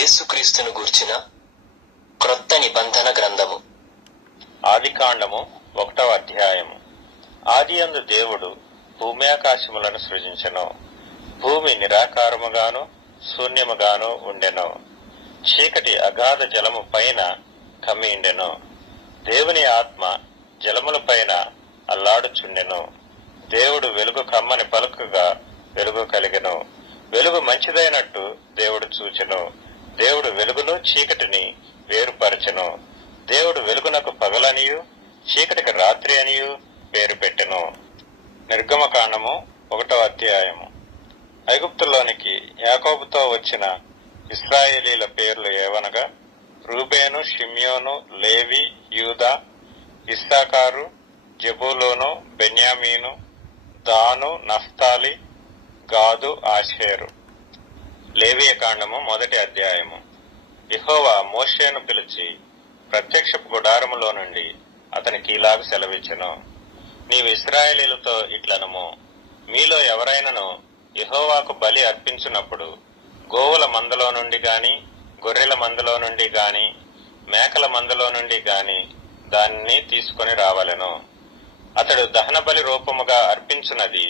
యేసుక్రీస్తును గూర్చిన క్రొత్త నిబంధన గ్రంథము. ఆదికాండము 1వ అధ్యాయము. ఆదియందు దేవుడు భూమ్యాకాశములను సృజించెను. భూమి నిరాకారముగాను శూన్యముగాను ఉండెను. చీకటి అగాధ జలము పైన కమ్మిండెను. దేవుని ఆత్మ జలముల పైన అల్లాడుచుండెను. దేవుడు వెలుగు కమ్మని పలుకగా వెలుగు కలిగెను. వెలుగు మంచిదైనట్టు దేవుడు చూచెను. దేవుడు వెలుగును చీకటిని వేరుపరచెను. దేవుడు వెలుగునకు పగలనియు చీకటికి రాత్రి అనియు పేరు పెట్టెను. నిర్గమకాండము 1వ అధ్యాయము. ఐగుప్తులోనికి యాకోబుతో వచ్చిన ఇశ్రాయేలీల పేర్లు ఏవనగా రూబేను, షిమ్యోను, లేవి, యూదా, ఇస్సాకారు, జెబూలూను, బెన్యామీను, దాను, నఫ్తాలి, గాదు, ఆషేరు. లేవియకాండము 1వ అధ్యాయము. యెహోవా మోషేను పిలిచి ప్రత్యక్షపు గుడారములో నుండి అతనికి ఇలాగ సెలవిచ్చెను. నీవు ఇశ్రాయేలీలతో ఇట్లనము, మీలో ఎవరైనను యెహోవాకు బలి అర్పించినప్పుడు గోవుల మందలో నుండి గాని, గొర్రెల మందలో నుండి గాని, మేకల మందలో నుండి గాని దానిని తీసుకొని రావలెను. అతడు దహన బలి రూపముగా అర్పించున్నది